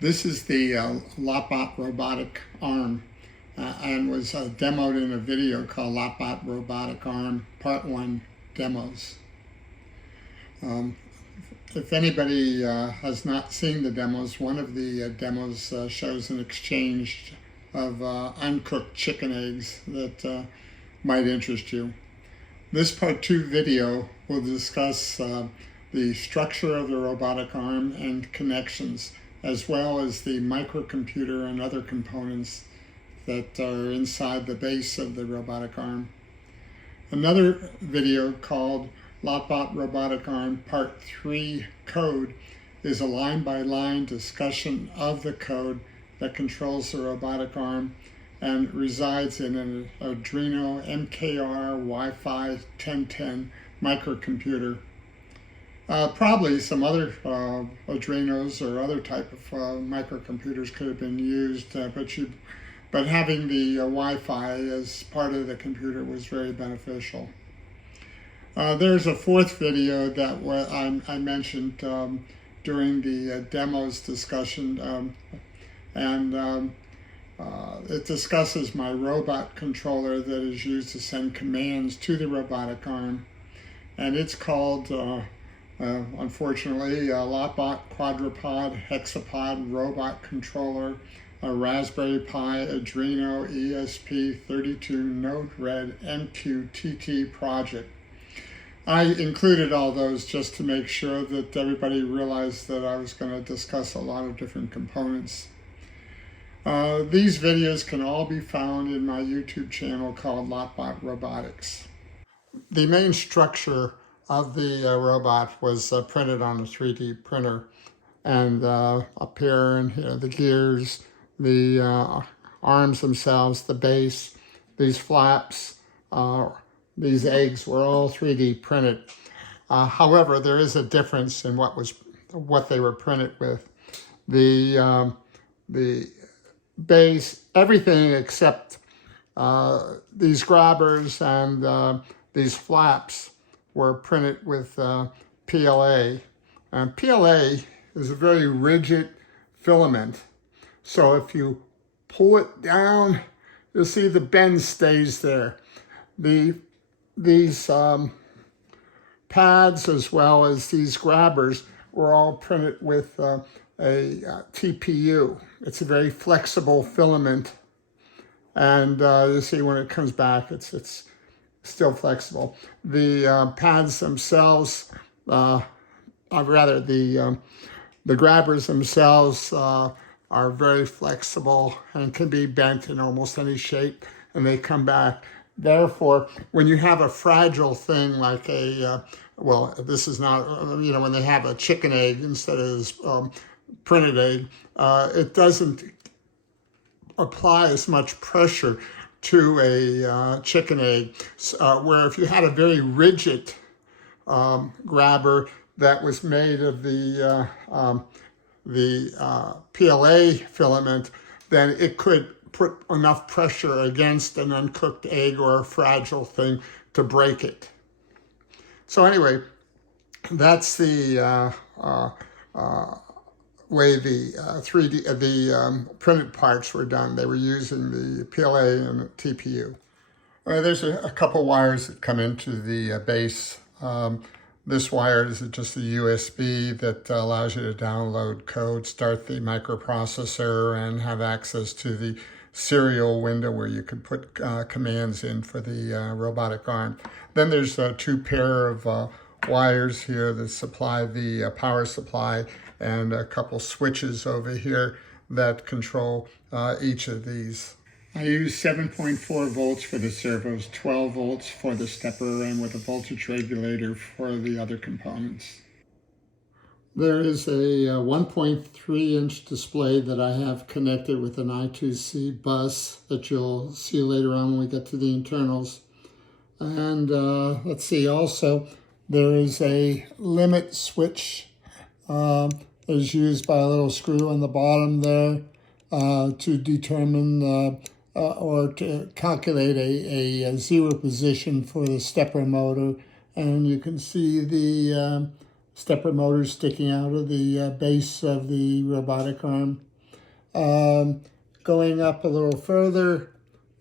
This is the LotBot Robotic Arm and was demoed in a video called LotBot Robotic Arm Part 1 Demos. If anybody has not seen the demos, one of the demos shows an exchange of uncooked chicken eggs that might interest you. This Part 2 video will discuss the structure of the robotic arm and connections, as well as the microcomputer and other components that are inside the base of the robotic arm. Another video called LotBot Robotic Arm Part 3 Code is a line-by-line discussion of the code that controls the robotic arm and resides in an Arduino MKR WiFi 1010 microcomputer. Probably some other Arduinos or other type of microcomputers could have been used, but having the Wi-Fi as part of the computer was very beneficial. There's a fourth video that I mentioned during the demos discussion, and it discusses my robot controller that is used to send commands to the robotic arm, and it's called unfortunately, LotBot Quadrupod Hexapod Robot Controller, a Raspberry Pi Arduino ESP32 Node-RED MQTT project. I included all those just to make sure that everybody realized that I was going to discuss a lot of different components. These videos can all be found in my YouTube channel called LotBot Robotics. The main structure of the robot was printed on a 3D printer, and up here and here the gears, the arms themselves, the base, these flaps, these eggs were all 3D printed. However, there is a difference in what they were printed with. The base, everything except these grabbers and these flaps were printed with PLA. And PLA is a very rigid filament. So if you pull it down, you'll see the bend stays there. These pads, as well as these grabbers, were all printed with a TPU. It's a very flexible filament. And you see when it comes back, it's still flexible. The pads themselves, the grabbers themselves are very flexible and can be bent in almost any shape, and they come back. Therefore, when you have a fragile thing like well, this is not, when they have a chicken egg instead of this printed egg, it doesn't apply as much pressure to a chicken egg, where if you had a very rigid grabber that was made of the PLA filament, then it could put enough pressure against an uncooked egg or a fragile thing to break it. So anyway, that's the way the printed parts were done. They were using the PLA and the TPU. There's a couple wires that come into the base. This wire is just a USB that allows you to download code, start the microprocessor, and have access to the serial window where you could put commands in for the robotic arm. Then there's two pair of wires here that supply the power supply, and a couple switches over here that control each of these. I use 7.4 volts for the servos, 12 volts for the stepper, and with a voltage regulator for the other components. There is a 1.3-inch display that I have connected with an I2C bus that you'll see later on when we get to the internals. And let's see, also there is a limit switch that is used by a little screw on the bottom there to determine or to calculate a zero position for the stepper motor. And you can see the stepper motor sticking out of the base of the robotic arm. Going up a little further,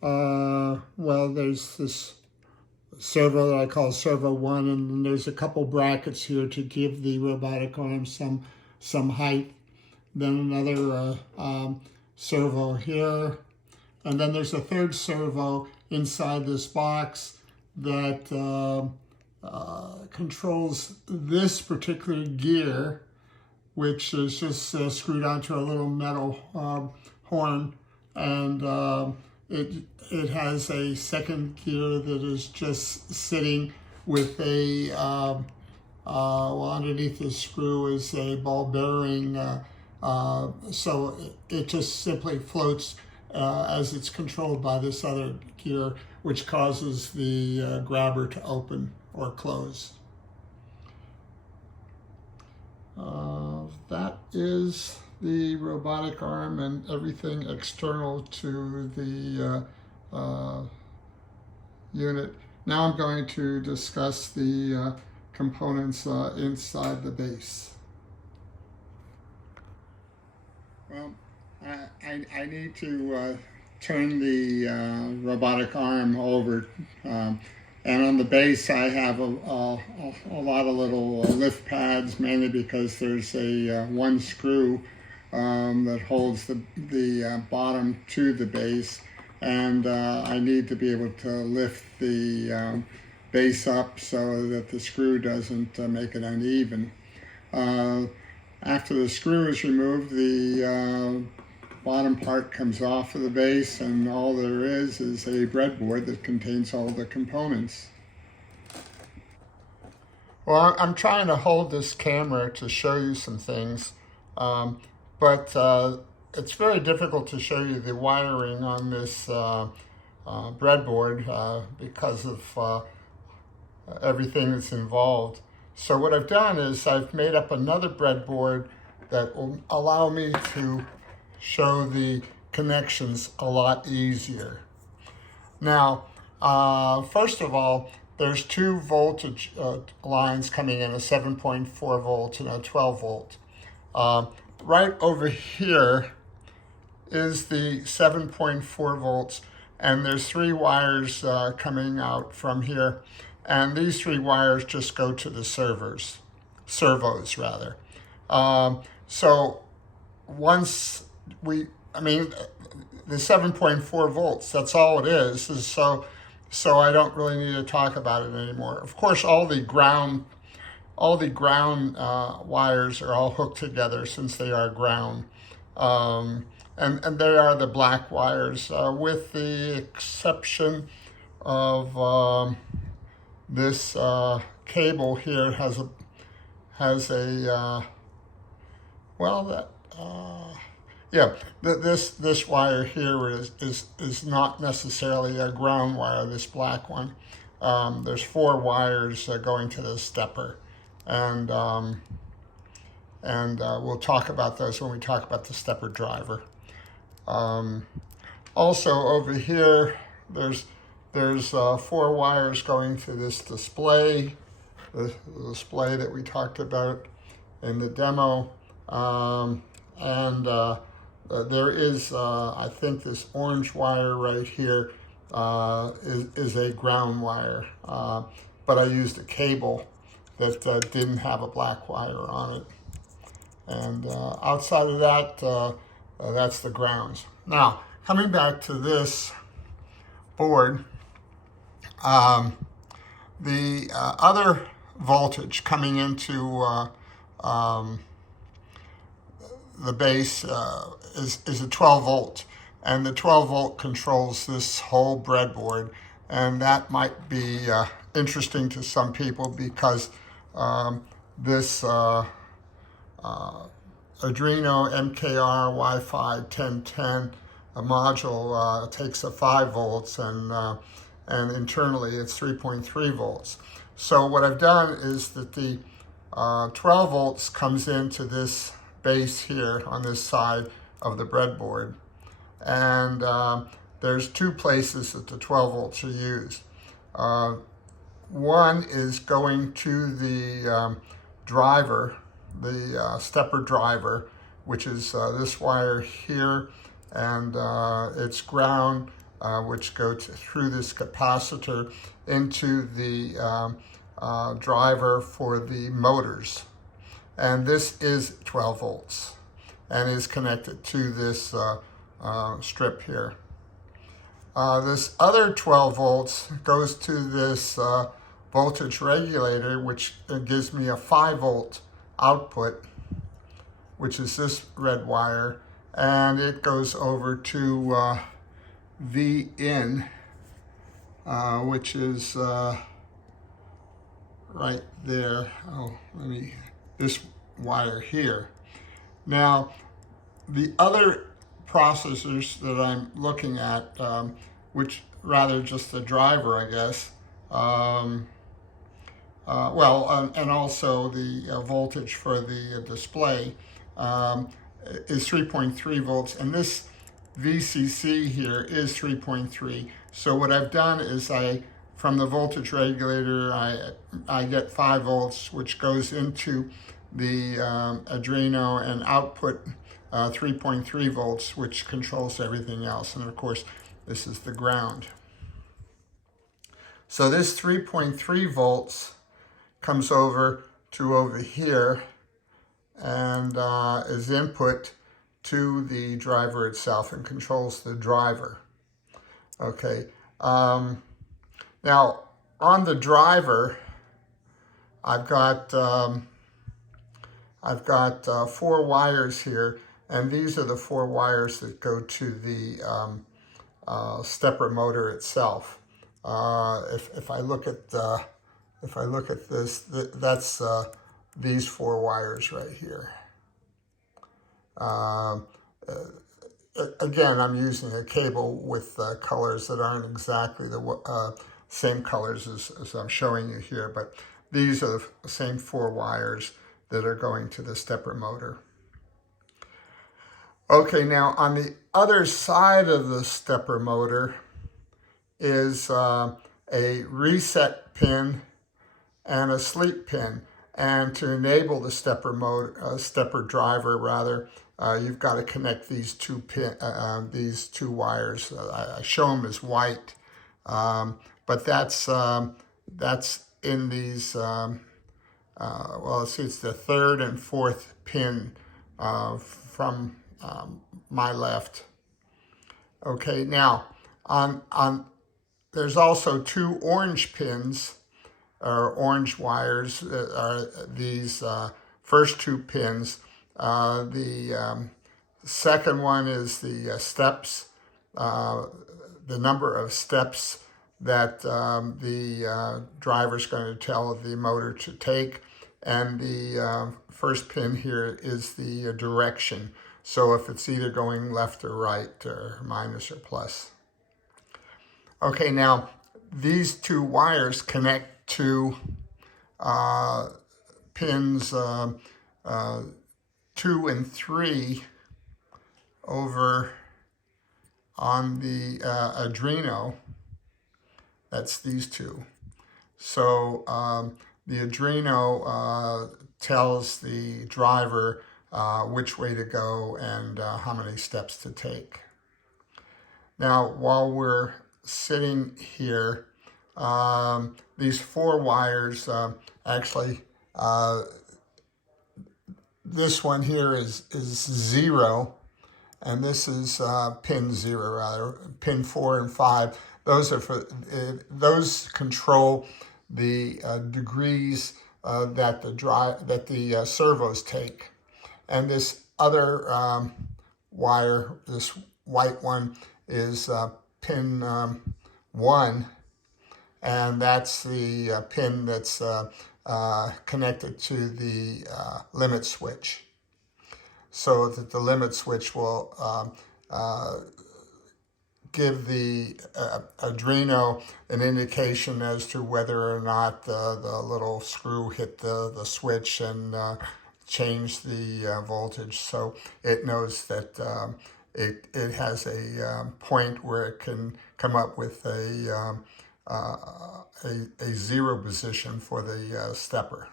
well, there's this servo that I call servo 1, and then there's a couple brackets here to give the robotic arm some height. Then another servo here, and then there's a third servo inside this box that controls this particular gear, which is just screwed onto a little metal horn, and it has a second gear that is just sitting with a well, underneath the screw is a ball bearing, so it just simply floats as it's controlled by this other gear, which causes the grabber to open or close. That is the robotic arm and everything external to the unit. Now I'm going to discuss the components inside the base. Well, I need to turn the robotic arm over, and on the base I have a lot of little lift pads, mainly because there's a one screw that holds the bottom to the base, and I need to be able to lift the base up so that the screw doesn't make it uneven. After the screw is removed, the bottom part comes off of the base, and all there is a breadboard that contains all the components. Well, I'm trying to hold this camera to show you some things, but it's very difficult to show you the wiring on this breadboard because of everything that's involved. So what I've done is I've made up another breadboard that will allow me to show the connections a lot easier. Now, first of all, there's two voltage lines coming in, a 7.4 volt and a 12 volt. Right over here is the 7.4 volts, and there's three wires coming out from here, and these three wires just go to the servos rather. So once the 7.4 volts, that's all it is so I don't really need to talk about it anymore. Of course, all the ground wires are all hooked together since they are ground. And they are the black wires, with the exception of this cable here has this wire here is not necessarily a ground wire, this black one. There's four wires going to the stepper, and we'll talk about those when we talk about the stepper driver. Also over here, there's four wires going to this display, the display that we talked about in the demo, there is, I think this orange wire right here is a ground wire, but I used a cable that didn't have a black wire on it. And outside of that, that's the grounds. Now, coming back to this board, the other voltage coming into the base is a 12 volt, and the 12 volt controls this whole breadboard, and that might be interesting to some people because this Arduino MKR WiFi 1010 module takes a 5 volts, and internally it's 3.3 volts. So what I've done is that the 12 volts comes into this base here on this side of the breadboard, and there's two places that the 12 volts are used. One is going to the driver, the stepper driver, which is this wire here, and it's ground, which goes through this capacitor into the driver for the motors. And this is 12 volts and is connected to this strip here. This other 12 volts goes to this voltage regulator, which gives me a 5 volt output, which is this red wire, and it goes over to V in, which is right there. Oh, this wire here. Now, the other processors that I'm looking at, which rather just the driver, I guess, and also the voltage for the display is 3.3 volts, and this VCC here is 3.3. So what I've done is from the voltage regulator, I get 5 volts, which goes into the Arduino and output 3.3 volts, which controls everything else. And of course, this is the ground. So this 3.3 volts comes over here and is input to the driver itself and controls the driver. Okay. Now on the driver, I've got 4 wires here, and these are the 4 wires that go to the stepper motor itself. If I look at this, that's these 4 wires right here. Again, I'm using a cable with colors that aren't exactly the same colors as I'm showing you here, but these are the same 4 wires that are going to the stepper motor. Okay, now on the other side of the stepper motor is a reset pin and a sleep pin. And to enable the stepper driver rather, you've got to connect these two wires. I show them as white, but that's in these. Well, let's see, it's the 3rd and 4th pin from my left. Okay, now there's also 2 orange pins, or orange wires, are these first 2 pins. The second one is the steps, the number of steps that the driver's going to tell the motor to take. And the first pin here is the direction. So if it's either going left or right, or minus or plus. Okay, now these 2 wires connect to pins 2 and 3 over on the Arduino. That's these 2. So the Arduino tells the driver which way to go and how many steps to take. Now, while we're sitting here, these 4 wires, actually, this one here is 0, and this is pin 0, rather, pin 4 and 5. Those are those control the degrees that the servos take. And this other wire, this white one, is pin 1, and that's the pin that's connected to the limit switch, so that the limit switch will give the Arduino an indication as to whether or not the little screw hit the switch and change the voltage. So it knows that it has a point where it can come up with a 0 position for the stepper.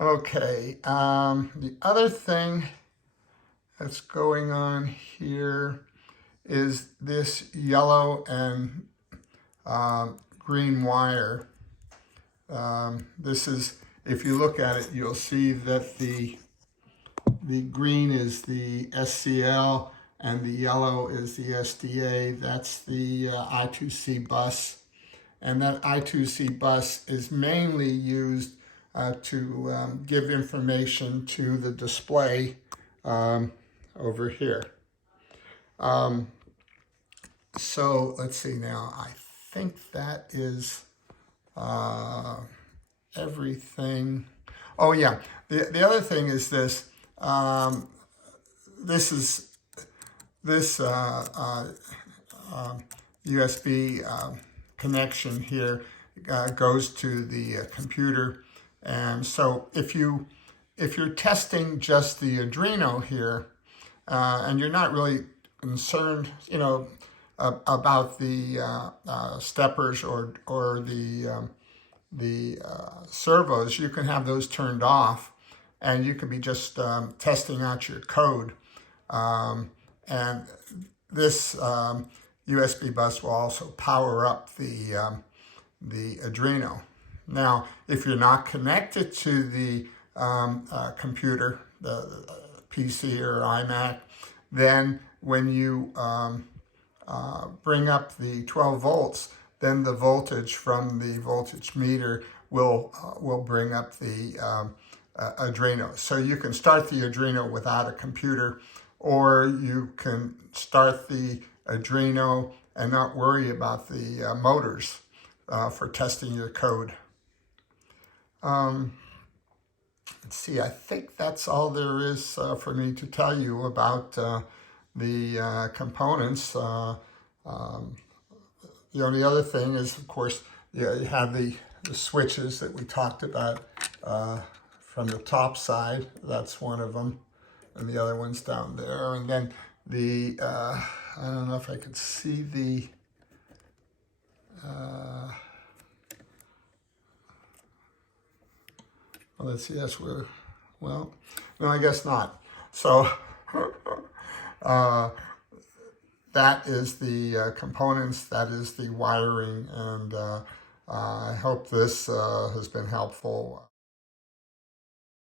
Okay, the other thing that's going on here is this yellow and green wire. This is, if you look at it, you'll see that the green is the SCL and the yellow is the SDA. That's the I2C bus. And that I2C bus is mainly used to give information to the display over here. So let's see now. I think that is everything. Oh yeah, the other thing is this. This USB connection here goes to the computer, and so if you're testing just the Arduino here, and you're not really concerned, about the steppers or the servos, you can have those turned off, and you can be just testing out your code. And this USB bus will also power up the Arduino. Now, if you're not connected to the computer, the PC or iMac, then when you bring up the 12 volts, then the voltage from the voltage meter will bring up the Arduino. So you can start the Arduino without a computer, or you can start the Arduino and not worry about the motors for testing your code. Let's see, I think that's all there is for me to tell you about the components. The only other thing is, of course, you have the switches that we talked about from the top side. That's one of them. And the other one's down there. And then the, I don't know if I could see the, well, let's see, that's where, well, no, I guess not. So that is the components, that is the wiring, and I hope this has been helpful.